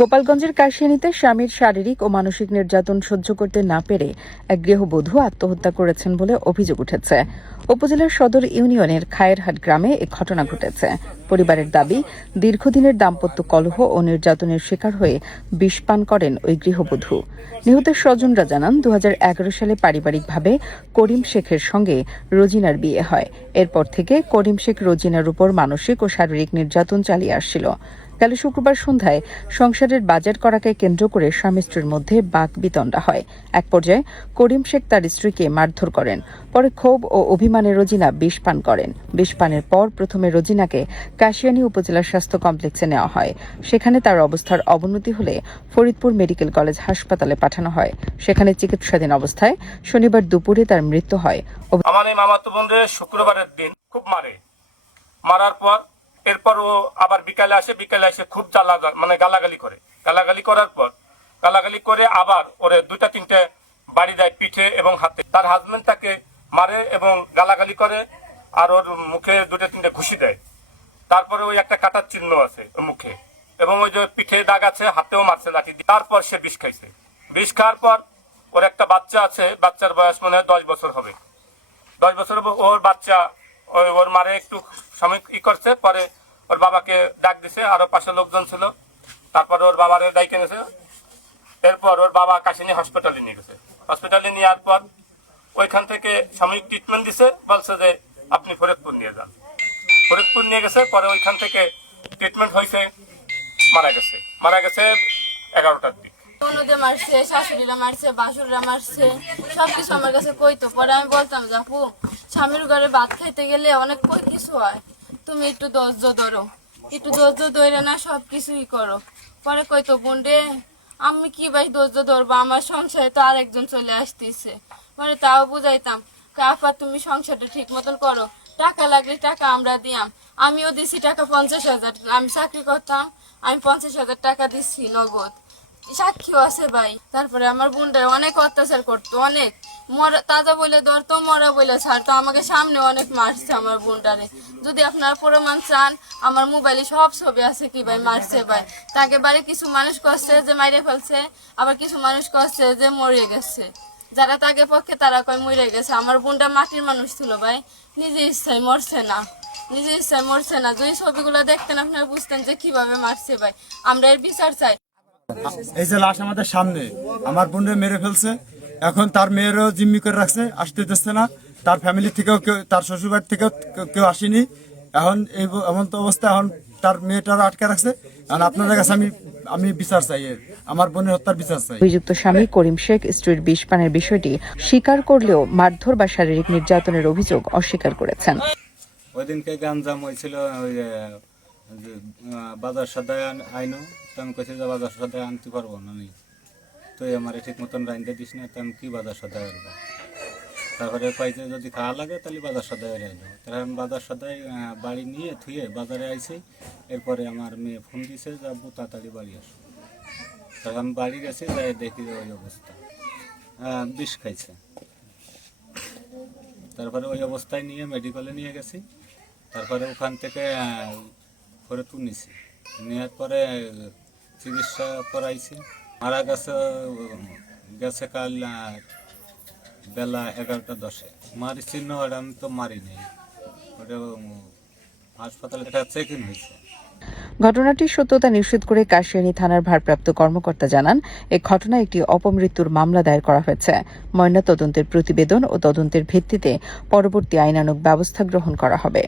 গোপালগঞ্জের কাশিয়ানীতে স্বামীর শারীরিক ও মানসিক নির্যাতন সহ্য করতে না পেরে এক গৃহবধূ আত্মহত্যা করেছেন বলে অভিযোগ উঠেছে। উপজেলার সদর ইউনিয়নের খায়েরহাট গ্রামে এ ঘটনা ঘটেছে। পরিবারের দাবি, দীর্ঘদিনের দাম্পত্য কলহ ও নির্যাতনের শিকার হয়ে বিষ পান করেন ওই গৃহবধূ। নিহতের স্বজনরা জানান, 2011 সালে পারিবারিকভাবে করিম শেখের সঙ্গে রোজিনার বিয়ে হয়। এরপর থেকে করিম শেখ রোজিনার উপর মানসিক ও শারীরিক নির্যাতন চালিয়ে আসছিল। গেল শুক্রবার সন্ধ্যায় সংসারের বাজার করাকে কেন্দ্র করে স্বামী স্ত্রীর মধ্যে বাকবিতণ্ডা হয়। এক পর্যায়ে করিম শেখ তার স্ত্রীকে মারধর করেন। পরে ক্ষোভ ও অভিমানে রোজিনা বিষ পান করেন। বিষ পানের পর প্রথমে রোজিনাকে কাশিয়ানী উপজেলা স্বাস্থ্য কমপ্লেক্সে নেওয়া হয়। সেখানে তার অবস্থার অবনতি হলে ফরিদপুর মেডিকেল কলেজ হাসপাতালে পাঠানো হয়। সেখানে চিকিৎসাধীন অবস্থায় শনিবার দুপুরে তার মৃত্যু হয়। আমার এই মামাতো বোনরে শুক্রবারের দিন খুব মারার পর এরপর ও আবার বিকালে আসে খুব গালাগালি করে আবার ওরে দুইটা তিনটে বাড়ি দেয় পিঠে এবং হাতে। তার হাজবেন্ড তাকে মারে এবং গালাগালি করে আর ওর মুখে দুটো তিনটে ঘুষি দেয়। তারপরে ওই একটা কাটার চিহ্ন আছে ওর মুখে এবং ওই যে পিঠে দাগ আছে, হাতেও মারছে লাঠি দিয়ে। তারপর সে বিষ খাইছে। বিষ খাওয়ার পর ওর একটা বাচ্চা আছে, বাচ্চার বয়স মনে হয় 10 বছর হবে। 10 বছর ওর বাচ্চা ওর মারে একটু সময় করছে, পরে ওর বাবাকে ডাক দিছে, আরো পাশে লোকজন ছিল। তারপরে ওর বাবার ডাইকে গেছে। এরপর ওর বাবা কাশিনী হসপিটালে নিয়ে গেছে। হসপিটালে নেওয়ার পর ওইখান থেকে সাময়িক ট্রিটমেন্ট দিছে, বলছে যে আপনি ফরিদপুর নিয়ে যান। ফরিদপুর নিয়ে গেছে, পরে ওইখান থেকে ট্রিটমেন্ট হয়েছে, মারা গেছে 11টার দিক। অন্যদের মারছে, শাশুড়িরা মারছে, বাসুররা মারছে, সবকিছু আমার কাছে কইতো। পরে আমি বলতাম, আপু স্বামীর ঘরে ভাত খাইতে গেলে অনেক কিছু হয়, তুমি একটু ধৈর্য ধরো, একটু ধৈর্য ধরে না সবকিছুই করো। পরে কইতো, বোন রে আমি কি ভাই ধৈর্য ধরবো, আমার সংসারে তো আরেকজন চলে আসতেছে। পরে তাও বুঝাইতাম, আপা তুমি সংসারটা ঠিক মতন করো, টাকা লাগলে টাকা আমরা দিয়াম। আমিও দিছি টাকা 50,000, আমি চাকরি করতাম, আমি 50,000 টাকা দিচ্ছি নগদ, সাক্ষীও আছে ভাই। তারপরে আমার বোনটা অনেক অত্যাচার করতো, অনেক তাজা বলে ধরতো, মরা বলে ছাড়তো। আমাকে সামনে অনেক মারছে আমার বোনটারে। যদি আপনারা প্রমাণ চান, আমার মোবাইলে সব ছবি আছে কি ভাই মারছে ভাই। তাকে বাড়ি কিছু মানুষ করছে যে মাইরে ফেলছে, আবার কিছু মানুষ করছে যে মরে গেছে। যারা তাকে পক্ষে তারা কয় মরে গেছে। আমার বোনটা মাটির মানুষ ছিল ভাই, নিজে ইচ্ছায় মরছে না। যদি ছবিগুলো দেখতেন আপনারা বুঝতেন যে কিভাবে মারছে ভাই। আমরা এর বিচার চাই। এই যে লাশ আমাদের সামনে, আমার বোনরে মেরে ফেলছে। এখন তার মেয়েরও জিম্মি করে রাখছে, আসতে দিচ্ছে না। তার ফ্যামিলি থেকেও কেউ, তার শ্বশুরবাড়ি থেকেও কেউ আসেনি। এখন এমন তো অবস্থা, এখন তার মেয়েটারও আটকে রাখছে। এখন আপনাদের কাছে আমি বিচার চাই, আমার বোনের হত্যার বিচার চাই। অভিযুক্ত স্বামী করিম শেখ স্ত্রীর বিষ পানের বিষয়টি স্বীকার করলেও মারধর বা শারীরিক নির্যাতনের অভিযোগ অস্বীকার করেছেন। ওই দিনকে গাঞ্জাম হয়েছিল, ওই বাজার সদায় আইনো, তো আমি কইছি যে বাজার সদায় আনতে পারবো না আমি, তো আমার ঠিক মতন রাইন্দা দিস না, তো আমি কি বাজার সদায় আনবো। তারপরে পাইছে যদি খাওয়া লাগে তাহলে বাজার সদায় আনবো। তাহলে আমি বাজার সদায় বাড়ি নিয়ে থুয়ে বাজারে আইছি। এরপরে আমার মেয়ে ফোন দিছে যে আব্বু তাড়াতাড়ি বাড়ি আসো। তারপর আমি বাড়ি গেছি, যাই দেখি ওই অবস্থা, বিষ খাইছে। তারপরে ওই অবস্থায় নিয়ে মেডিকেলে নিয়ে গেছি। তারপরে ওখান থেকে ফরিদপুর নিছি, নেওয়ার পরে চিকিৎসা করাইছি। মারা গেছে কাল বেলা 11:10। মারি চিহ্ন আমি তো মারি নেই, ওটা হাসপাতালে একটা চেকিং হয়েছে। ঘটনাটির সত্যতা নিশ্চিত করে কাশিয়ানী থানার ভারপ্রাপ্ত কর্মকর্তা জানান, এ ঘটনায় একটি অপমৃত্যুর মামলা দায়ের করা হয়েছে। ময়নাতদন্তের প্রতিবেদন ও তদন্তের ভিত্তিতে পরবর্তী আইনানুগ ব্যবস্থা গ্রহণ করা হবে।